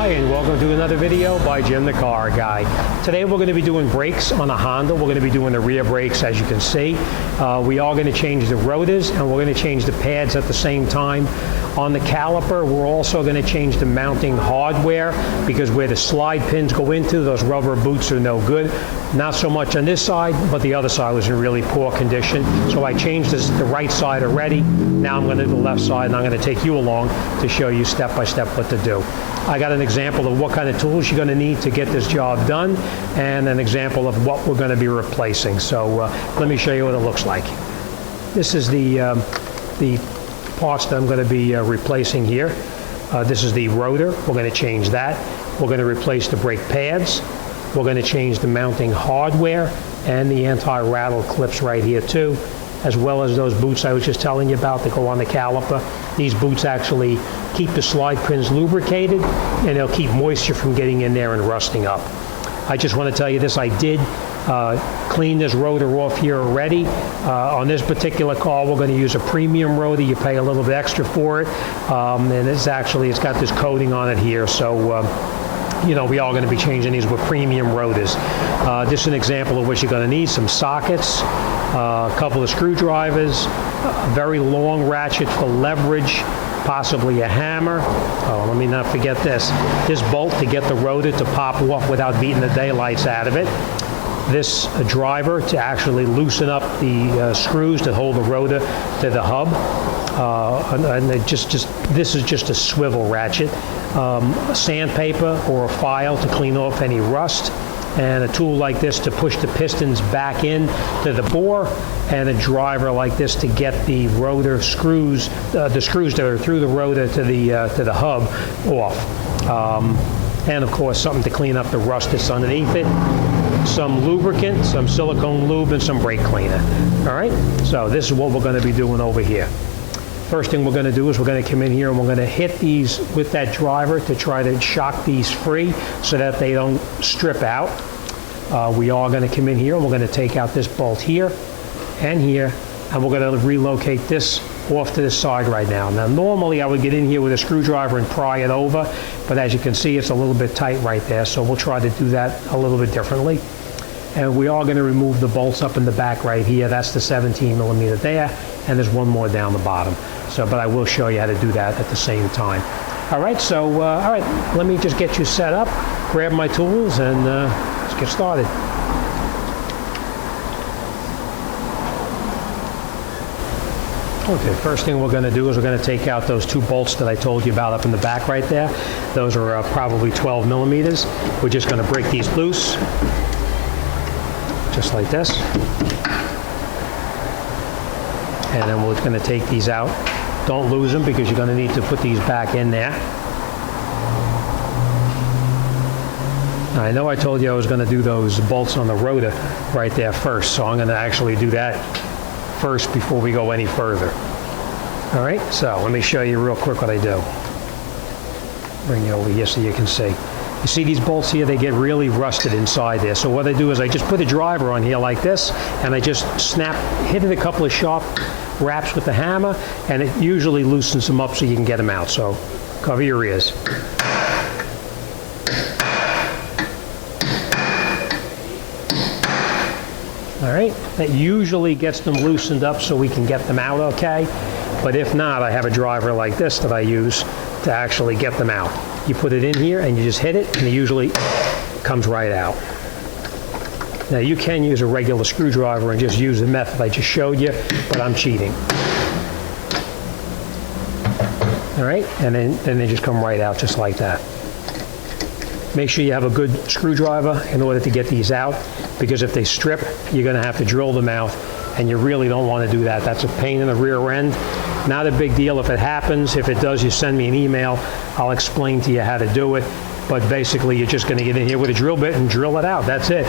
Hi, and welcome to another video by Jim the Car Guy. Today we're going to be doing brakes on a Honda. We're going to be doing the rear brakes, as you can see. We are going to change the rotors, and we're going to change the pads at the same time. On the caliper, we're also going to change the mounting hardware, because where the slide pins go into, those rubber boots are no good. Not so much on this side, but the other side was in really poor condition. So I changed the right side already. Now I'm going to do the left side, and I'm going to take you along to show you step by step what to do. I got an example of what kind of tools you're going to need to get this job done, and an example of what we're going to be replacing. So let me show you what it looks like. This is the parts that I'm going to be replacing here. This is the rotor. We're going to change that. We're going to replace the brake pads. We're going to change the mounting hardware and the anti-rattle clips right here too, as well as those boots I was just telling you about that go on the caliper. These boots actually keep the slide pins lubricated, and they'll keep moisture from getting in there and rusting up. I just want to tell you this, I did clean this rotor off here already. On this particular car, we're going to use a premium rotor. You pay a little bit extra for it, and it's got this coating on it here, so you know, we are going to be changing these with premium rotors. This is an example of what you're going to need: some sockets, a couple of screwdrivers, a very long ratchet for leverage, possibly a hammer. Oh, let me not forget this bolt to get the rotor to pop off without beating the daylights out of it. This driver to actually loosen up the screws that hold the rotor to the hub. This is just a swivel ratchet. Sandpaper or a file to clean off any rust, and a tool like this to push the pistons back in to the bore, and a driver like this to get the rotor screws, the screws that are through the rotor to the hub off. And of course, something to clean up the rust that's underneath it. Some lubricant, some silicone lube, and some brake cleaner. All right, so this is what we're going to be doing over here. First thing we're going to do is we're going to come in here and we're going to hit these with that driver to try to shock these free so that they don't strip out. We are going to come in here and we're going to take out this bolt here and here, and we're going to relocate this off to the side right now. Now normally I would get in here with a screwdriver and pry it over, but as you can see, it's a little bit tight right there, so we'll try to do that a little bit differently. And we are going to remove the bolts up in the back right here. That's the 17 millimeter there, and there's one more down the bottom. So, but I will show you how to do that at the same time. All right, so all right, let me just get you set up, grab my tools, and let's get started. Okay, first thing we're going to do is we're going to take out those two bolts that I told you about up in the back right there. Those are probably 12 millimeters. We're just going to break these loose, just like this. And then we're going to take these out. Don't lose them, because you're going to need to put these back in there. Now, I know I told you I was going to do those bolts on the rotor right there first, so I'm going to actually do that first before we go any further. All right, so let me show you real quick what I do. Bring you over here so you can see. You see these bolts here, they get really rusted inside there. So what I do is I just put a driver on here like this, and I just hit it a couple of sharp wraps with the hammer, and it usually loosens them up so you can get them out. So cover your ears. All right, that usually gets them loosened up so we can get them out okay. But if not, I have a driver like this that I use to actually get them out. You put it in here and you just hit it, and it usually comes right out. Now you can use a regular screwdriver and just use the method I just showed you, but I'm cheating. All right, and then they just come right out just like that. Make sure you have a good screwdriver in order to get these out, because if they strip, you're going to have to drill them out, and you really don't want to do that. That's a pain in the rear end. Not a big deal if it happens. If it does, you send me an email. I'll explain to you how to do it. But basically, you're just going to get in here with a drill bit and drill it out. That's it.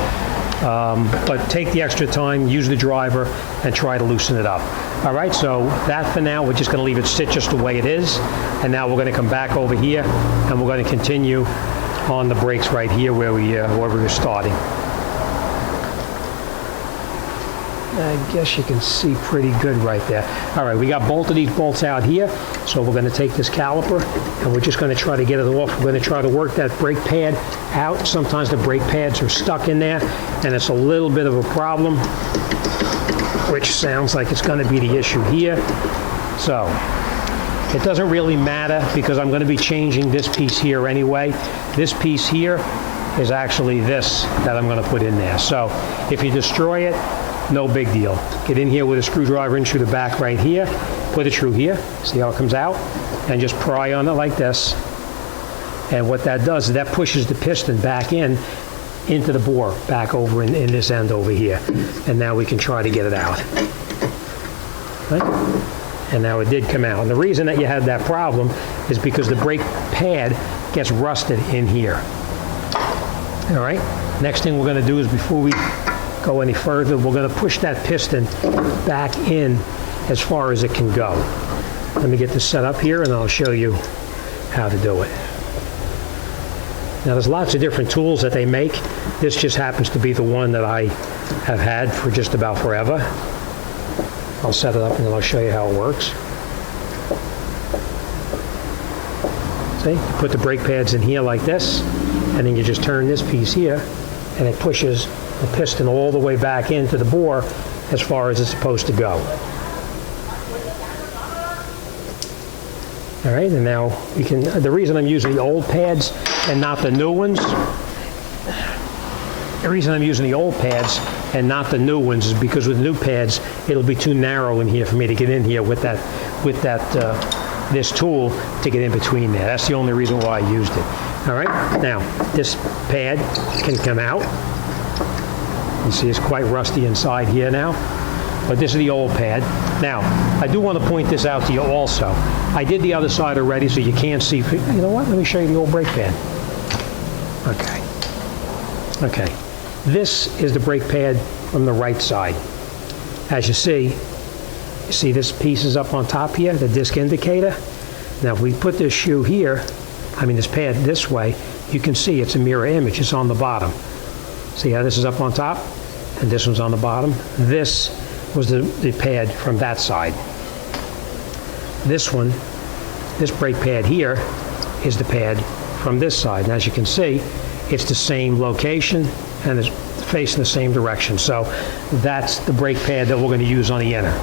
But take the extra time, use the driver, and try to loosen it up. All right, so that for now, we're just going to leave it sit just the way it is. And now we're going to come back over here, and we're going to continue on the brakes right here where we were starting. I guess you can see pretty good right there. All right, we got both of these bolts out here, so we're going to take this caliper and we're just going to try to get it off. We're going to try to work that brake pad out. Sometimes the brake pads are stuck in there and it's a little bit of a problem, which sounds like it's going to be the issue here. So it doesn't really matter because I'm going to be changing this piece here anyway. This piece here is actually this that I'm going to put in there. So if you destroy it, no big deal. Get in here with a screwdriver in through the back right here, put it through here, see how it comes out, and just pry on it like this. And what that does is that pushes the piston back into the bore, back over in this end over here. And now we can try to get it out. Right? And now it did come out. And the reason that you had that problem is because the brake pad gets rusted in here. All right, next thing we're going to do is before we go any further, we're going to push that piston back in as far as it can go. Let me get this set up here and I'll show you how to do it. Now there's lots of different tools that they make. This just happens to be the one that I have had for just about forever. I'll set it up and then I'll show you how it works. See, you put the brake pads in here like this, and then you just turn this piece here, and it pushes the piston all the way back into the bore as far as it's supposed to go. All right, and now we can, the reason I'm using the old pads and not the new ones, is because with new pads, it'll be too narrow in here for me to get in here with this tool to get in between there. That's the only reason why I used it. All right, now this pad can come out. You see it's quite rusty inside here now, but this is the old pad. Now, I do want to point this out to you also. I did the other side already so you can't see. You know what, let me show you the old brake pad. Okay, this is the brake pad from the right side. As you see this piece is up on top here, the disc indicator. Now if we put this shoe here, this pad this way, you can see it's a mirror image. It's on the bottom. See how this is up on top and this one's on the bottom? This was the pad from that side. This brake pad here is the pad from this side. And as you can see, it's the same location and it's facing the same direction. So that's the brake pad that we're going to use on the inner.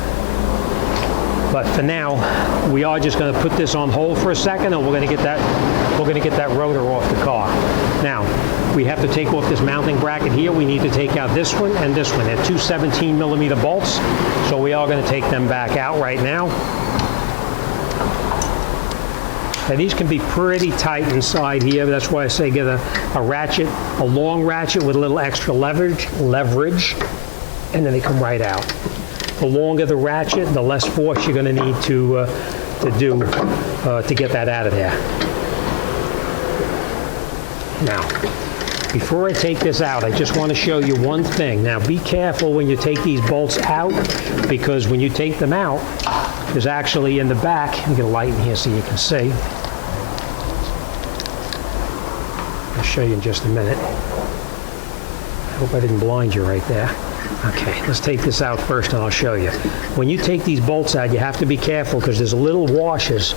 But for now, we are just going to put this on hold for a second, and we're going to get that rotor off the car. Now, we have to take off this mounting bracket here. We need to take out this one and this one. They're two 17mm bolts, so we are going to take them back out right now. Now, these can be pretty tight inside here. That's why I say get a ratchet, a long ratchet with a little extra leverage, and then they come right out. The longer the ratchet, the less force you're going to need to get that out of there. Now, before I take this out, I just want to show you one thing. Now, be careful when you take these bolts out, because when you take them out, there's actually in the back, I'm going to lighten here so you can see. I'll show you in just a minute. I hope I didn't blind you right there. Okay, let's take this out first and I'll show you. When you take these bolts out, you have to be careful because there's little washers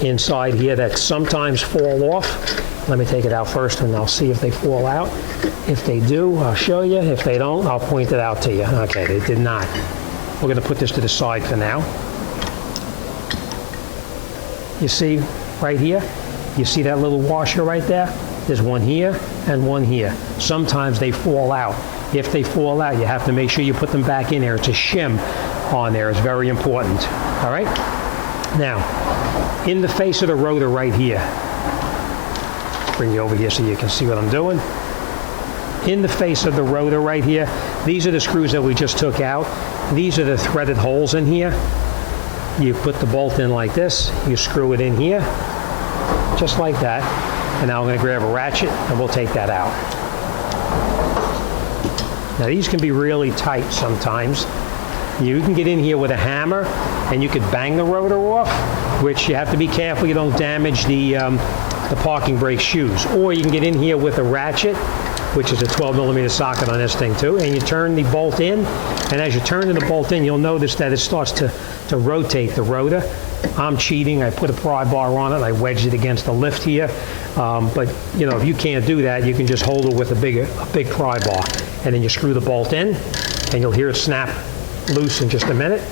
inside here that sometimes fall off. Let me take it out first and I'll see if they fall out. If they do, I'll show you. If they don't, I'll point it out to you. Okay, they did not. We're going to put this to the side for now. You see right here? You see that little washer right there? There's one here and one here. Sometimes they fall out. If they fall out, you have to make sure you put them back in there. It's a shim on there. It's very important. All right? Now, in the face of the rotor right here, bring you over here so you can see what I'm doing. In the face of the rotor right here, these are the screws that we just took out. These are the threaded holes in here. You put the bolt in like this. You screw it in here, just like that. And now I'm going to grab a ratchet and we'll take that out. Now these can be really tight sometimes. You can get in here with a hammer and you could bang the rotor off, which you have to be careful you don't damage the parking brake shoes. Or you can get in here with a ratchet which is a 12mm socket on this thing too, and you turn the bolt in, and as you're turning the bolt in, you'll notice that it starts to rotate the rotor. I'm cheating. I put a pry bar on it, and I wedged it against the lift here. But you know, if you can't do that, you can just hold it with a big pry bar, and then you screw the bolt in, and you'll hear it snap loose in just a minute.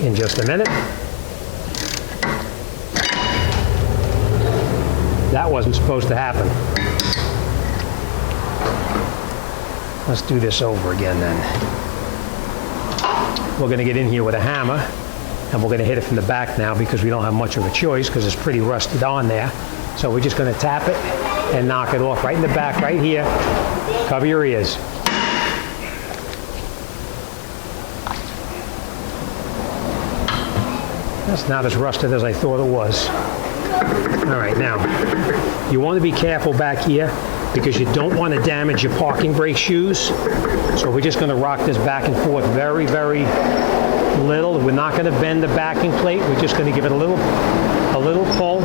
In just a minute. That wasn't supposed to happen. Let's do this over again then. We're going to get in here with a hammer, and we're going to hit it from the back now because we don't have much of a choice because it's pretty rusted on there. So we're just going to tap it and knock it off right in the back, right here. Cover your ears. That's not as rusted as I thought it was. All right, now, you want to be careful back here because you don't want to damage your parking brake shoes. So we're just going to rock this back and forth very, very little. We're not going to bend the backing plate. We're just going to give it a little pull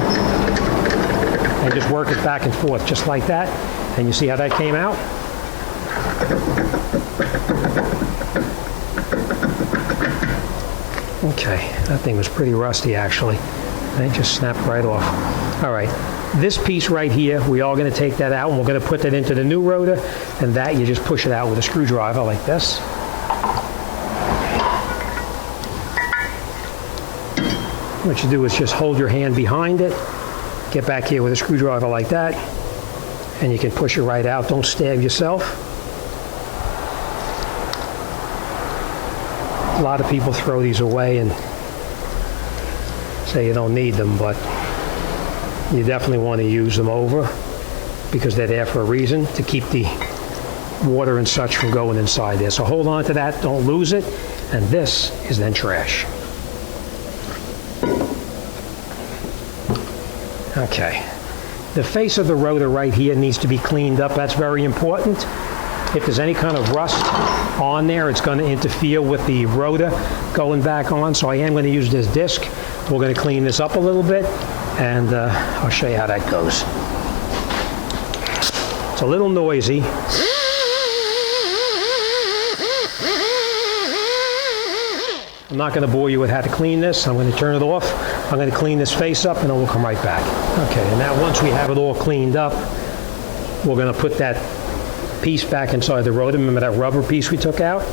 and just work it back and forth just like that. And you see how that came out? Okay, that thing was pretty rusty actually. And it just snapped right off. All right, this piece right here, we are going to take that out and we're going to put that into the new rotor, and that you just push it out with a screwdriver like this. What you do is just hold your hand behind it, get back here with a screwdriver like that, and you can push it right out. Don't stab yourself. A lot of people throw these away and say you don't need them, but you definitely want to use them over because they're there for a reason, to keep the water and such from going inside there. So hold on to that, don't lose it, and this is then trash. Okay, the face of the rotor right here needs to be cleaned up. That's very important. If there's any kind of rust on there, it's going to interfere with the rotor going back on. So I am going to use this disc. We're going to clean this up a little bit, and I'll show you how that goes. It's a little noisy. I'm not going to bore you with how to clean this. I'm going to turn it off. I'm going to clean this face up, and then we'll come right back. Okay, and now once we have it all cleaned up, we're going to put that piece back inside the rotor. Remember that rubber piece we took out?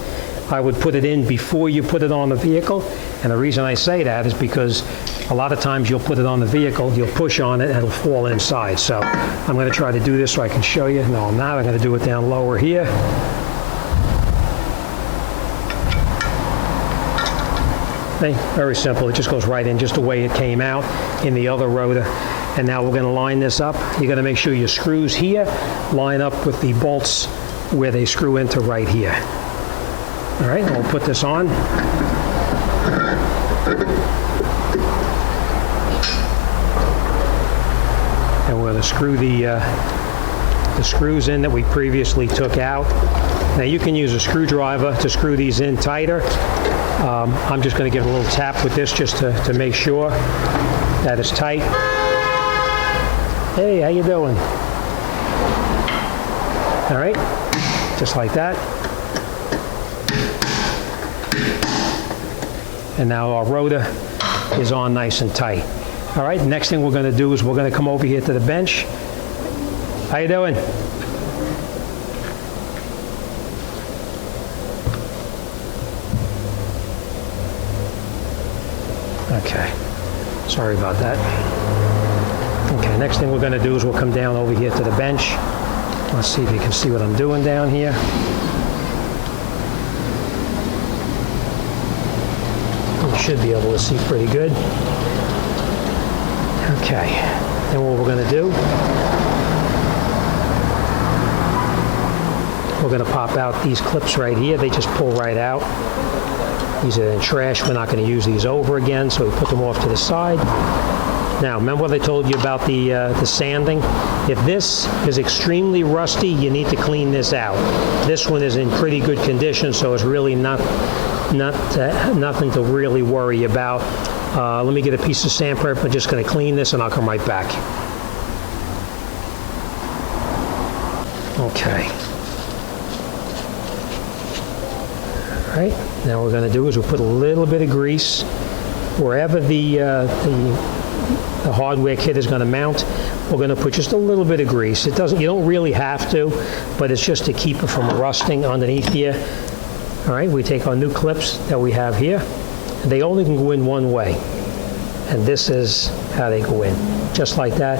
I would put it in before you put it on the vehicle, and the reason I say that is because a lot of times you'll put it on the vehicle, you'll push on it, and it'll fall inside. So I'm going to try to do this so I can show you. No, I'm not. I'm going to do it down lower here. Okay, very simple. It just goes right in just the way it came out in the other rotor. And now we're going to line this up. You're going to make sure your screws here line up with the bolts where they screw into right here. All right, and we'll put this on. And we're going to screw the screws in that we previously took out. Now you can use a screwdriver to screw these in tighter. I'm just going to give it a little tap with this just to make sure that it's tight. Hey, how you doing? All right, just like that. And now our rotor is on nice and tight. All right, next thing we're going to do is we're going to come over here to the bench. How you doing? Okay, sorry about that. Okay, next thing we're going to do is we'll come down over here to the bench. Let's see if you can see what I'm doing down here. You should be able to see pretty good. Okay, then what we're going to do, we're going to pop out these clips right here. They just pull right out. These are in trash. We're not going to use these over again, so we put them off to the side. Now, remember what I told you about the sanding? If this is extremely rusty, you need to clean this out. This one is in pretty good condition, so it's really nothing to really worry about. Let me get a piece of sandpaper. I'm just going to clean this, and I'll come right back. Okay. All right, now what we're going to do is we'll put a little bit of grease wherever the hardware kit is going to mount. We're going to put just a little bit of grease. You don't really have to, but it's just to keep it from rusting underneath here. All right, we take our new clips that we have here. They only can go in one way, and this is how they go in, just like that.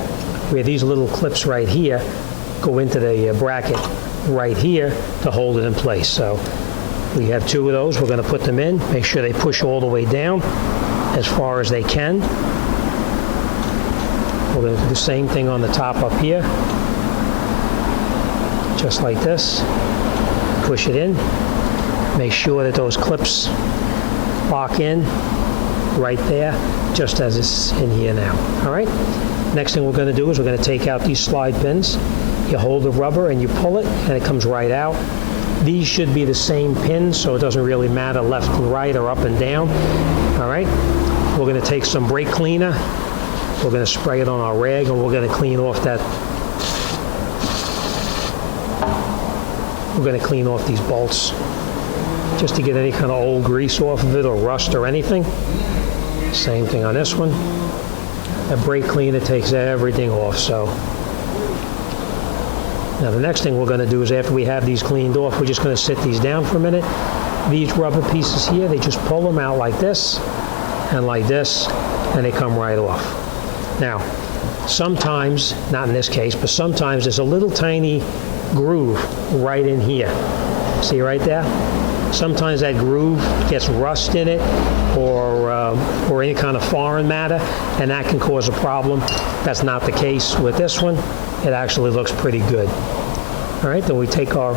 We have these little clips right here go into the bracket right here to hold it in place. So we have two of those. We're going to put them in, make sure they push all the way down as far as they can. We're going to do the same thing on the top up here, just like this. Push it in. Make sure that those clips lock in right there, just as it's in here now. All right? Next thing we're going to do is we're going to take out these slide pins. You hold the rubber and you pull it, and it comes right out. These should be the same pins, so it doesn't really matter left and right or up and down. All right? We're going to take some brake cleaner. We're going to spray it on our rag, and we're going to clean off that. We're going to clean off these bolts just to get any kind of old grease off of it or rust or anything. Same thing on this one. That brake cleaner takes everything off. So now the next thing we're going to do is, after we have these cleaned off, we're just going to sit these down for a minute. These rubber pieces here, they just pull them out like this and like this, and they come right off. Now, sometimes, not in this case, but sometimes there's a little tiny groove right in here. See right there? Sometimes that groove gets rust in it or any kind of foreign matter, and that can cause a problem. That's not the case with this one. It actually looks pretty good. All right, then we take our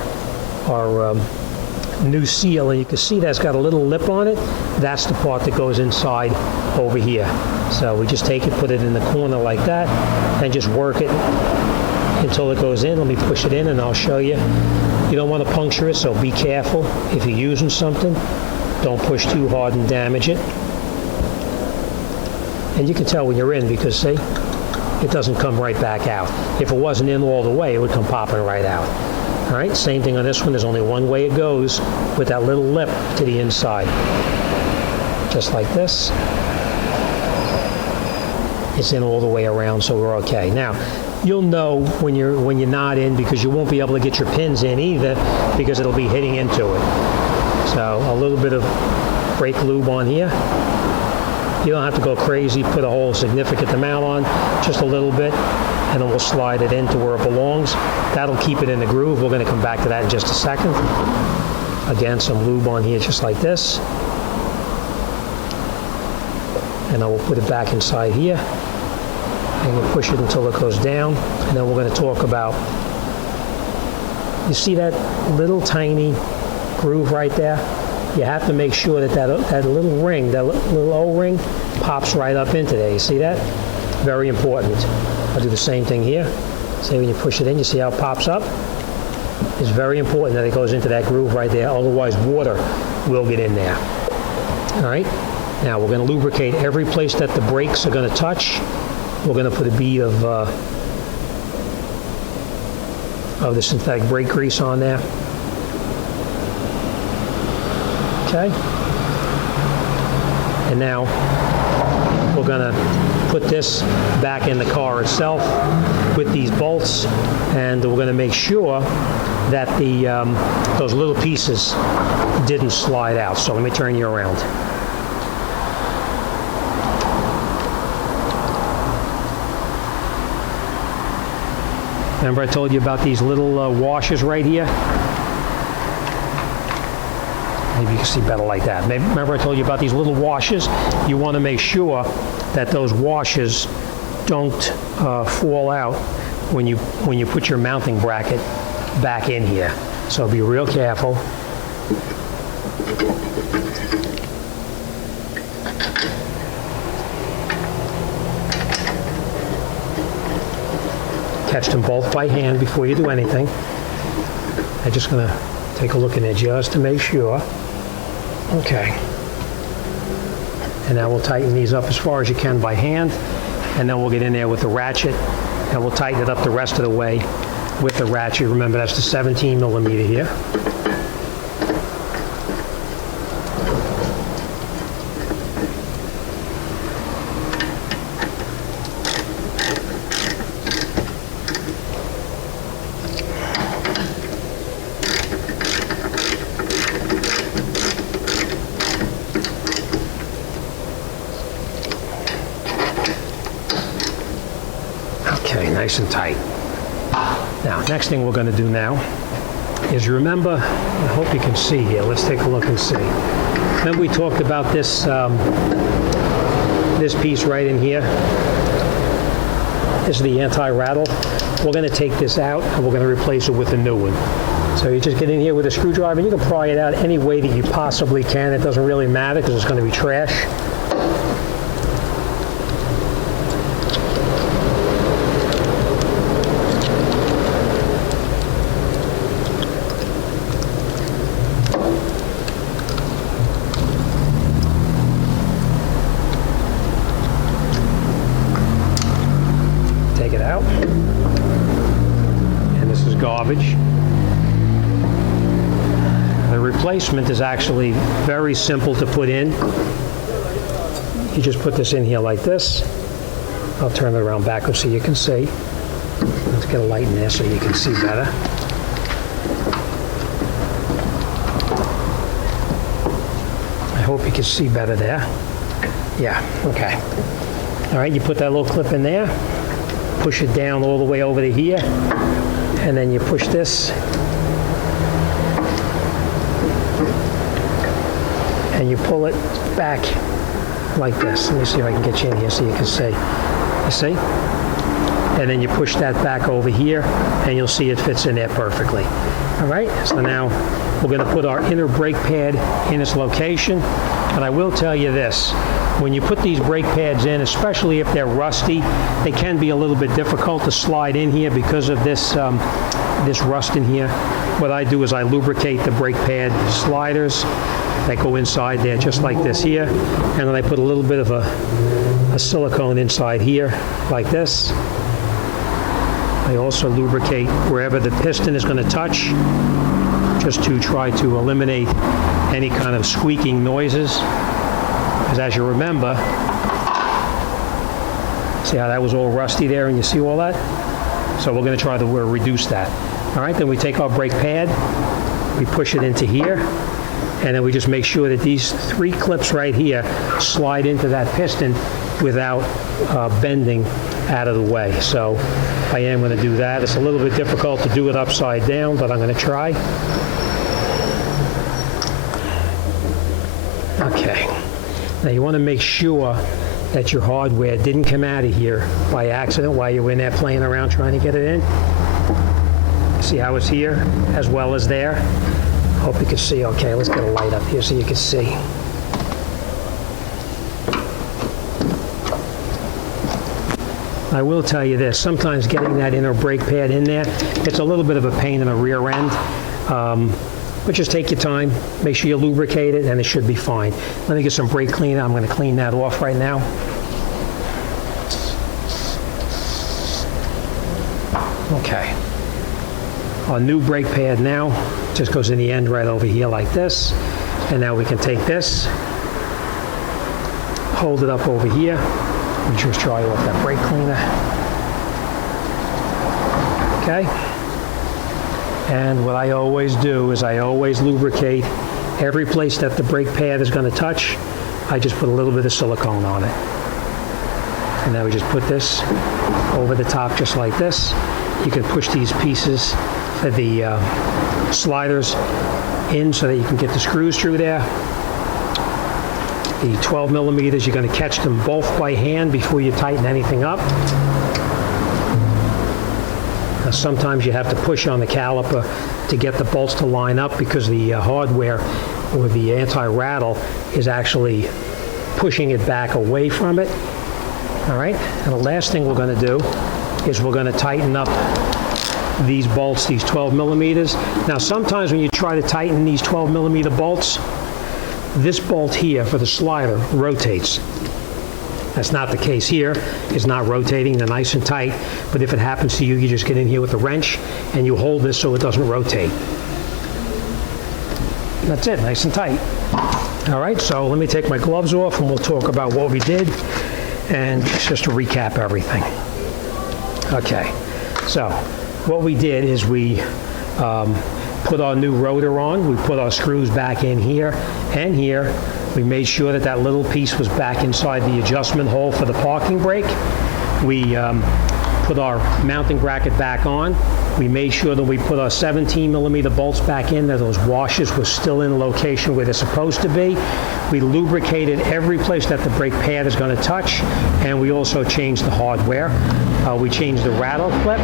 new seal, and you can see that's got a little lip on it. That's the part that goes inside over here. So we just take it, put it in the corner like that, and just work it until it goes in. Let me push it in and I'll show you. You don't want to puncture it, so be careful. If you're using something, don't push too hard and damage it. And you can tell when you're in, because see, it doesn't come right back out. If it wasn't in all the way, it would come popping right out. All right, same thing on this one. There's only one way it goes, with that little lip to the inside. Just like this. It's in all the way around, so we're okay. Now, you'll know when you're not in, because you won't be able to get your pins in either, because it'll be hitting into it. So a little bit of brake lube on here. You don't have to go crazy, put a whole significant amount on, just a little bit, and then we'll slide it into where it belongs. That'll keep it in the groove. We're going to come back to that in just a second. Again, some lube on here just like this. And then we'll put it back inside here. And we'll push it until it goes down. And then we're going to talk about, you see that little tiny groove right there? You have to make sure that that little ring, that little O-ring, pops right up into there. You see that? Very important. I'll do the same thing here. See, when you push it in, you see how it pops up? It's very important that it goes into that groove right there, otherwise water will get in there. All right? Now we're going to lubricate every place that the brakes are going to touch. We're going to put a bead of the synthetic brake grease on there. Okay. And now we're going to put this back in the car itself with these bolts, and we're going to make sure that those little pieces didn't slide out. So let me turn you around. Remember I told you about these little washers right here? Maybe you can see better like that. Remember I told you about these little washers? You want to make sure that those washers don't fall out when you put your mounting bracket back in here. So be real careful. Catch them both by hand before you do anything. I'm just going to take a look in there just to make sure. Okay. And now we'll tighten these up as far as you can by hand, and then we'll get in there with the ratchet and we'll tighten it up the rest of the way with the ratchet. Remember, that's the 17 millimeter here. Okay, nice and tight. Now, next thing we're going to do now is, remember, I hope you can see here. Let's take a look and see. Remember we talked about this, this piece right in here? This is the anti-rattle. We're going to take this out and we're going to replace it with a new one. So you just get in here with a screwdriver and you can pry it out any way that you possibly can. It doesn't really matter because it's going to be trash. Take it out, and this is garbage. The replacement is actually very simple to put in. You just put this in here like this. I'll turn it around backwards so you can see. Let's get a light in there so you can see better. I hope you can see better there. Yeah, okay. All right, you put that little clip in there. Push it down all the way over to here, and then you push this, and you pull it back like this. Let me see if I can get you in here so you can see. You see? And then you push that back over here, and you'll see it fits in there perfectly. All right, so now we're going to put our inner brake pad in its location, and I will tell you this. When you put these brake pads in, especially if they're rusty, they can be a little bit difficult to slide in here because of this, this rust in here. What I do is I lubricate the brake pad sliders that go inside there just like this here, and then I put a little bit of a silicone inside here like this. I also lubricate wherever the piston is going to touch, just to try to eliminate any kind of squeaking noises. Because as you remember, see how that was all rusty there, and you see all that? So we're going to try to reduce that. All right, then we take our brake pad, we push it into here, and then we just make sure that these 3 clips right here slide into that piston without bending out of the way. So I am going to do that. It's a little bit difficult to do it upside down, but I'm going to try. Okay. Now you want to make sure that your hardware didn't come out of here by accident while you were in there playing around trying to get it in. See how it's here as well as there? Hope you can see. Okay, let's get a light up here so you can see. I will tell you this, sometimes getting that inner brake pad in there, it's a little bit of a pain in the rear end. But just take your time, make sure you lubricate it, and it should be fine. Let me get some brake cleaner. I'm going to clean that off right now. Okay. Our new brake pad now just goes in the end right over here like this. And now we can take this, hold it up over here, and just dry off that brake cleaner. Okay. And what I always do is I always lubricate every place that the brake pad is going to touch. I just put a little bit of silicone on it. And now we just put this over the top just like this. You can push these pieces for the sliders in so that you can get the screws through there. The 12 millimeters, you're going to catch them both by hand before you tighten anything up. Sometimes you have to push on the caliper to get the bolts to line up because the hardware or the anti-rattle is actually pushing it back away from it. All right, and the last thing we're going to do is we're going to tighten up these bolts, these 12 millimeters. Now sometimes when you try to tighten these 12 millimeter bolts, this bolt here for the slider rotates. That's not the case here. It's not rotating, they're nice and tight. But if it happens to you, you just get in here with a wrench and you hold this so it doesn't rotate. That's it, nice and tight. All right, so let me take my gloves off and we'll talk about what we did and just to recap everything. Okay, so what we did is we put our new rotor on, we put our screws back in here and here. We made sure that that little piece was back inside the adjustment hole for the parking brake. We put our mounting bracket back on. We made sure that we put our 17mm bolts back in, that those washers were still in the location where they're supposed to be. We lubricated every place that the brake pad is going to touch, and we also changed the hardware. We changed the rattle clip.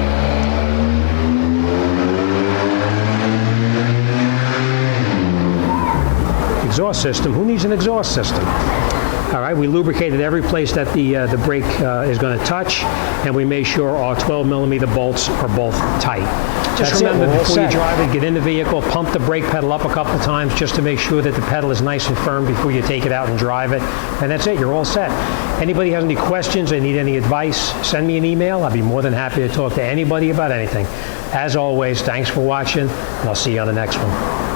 Exhaust system. Who needs an exhaust system? All right, we lubricated every place that the brake is going to touch, and we made sure our 12mm bolts are both tight. Just remember, before you drive it, get in the vehicle, pump the brake pedal up a couple of times just to make sure that the pedal is nice and firm before you take it out and drive it. And that's it, you're all set. Anybody has any questions or need any advice, send me an email. I'll be more than happy to talk to anybody about anything. As always, thanks for watching, and I'll see you on the next one.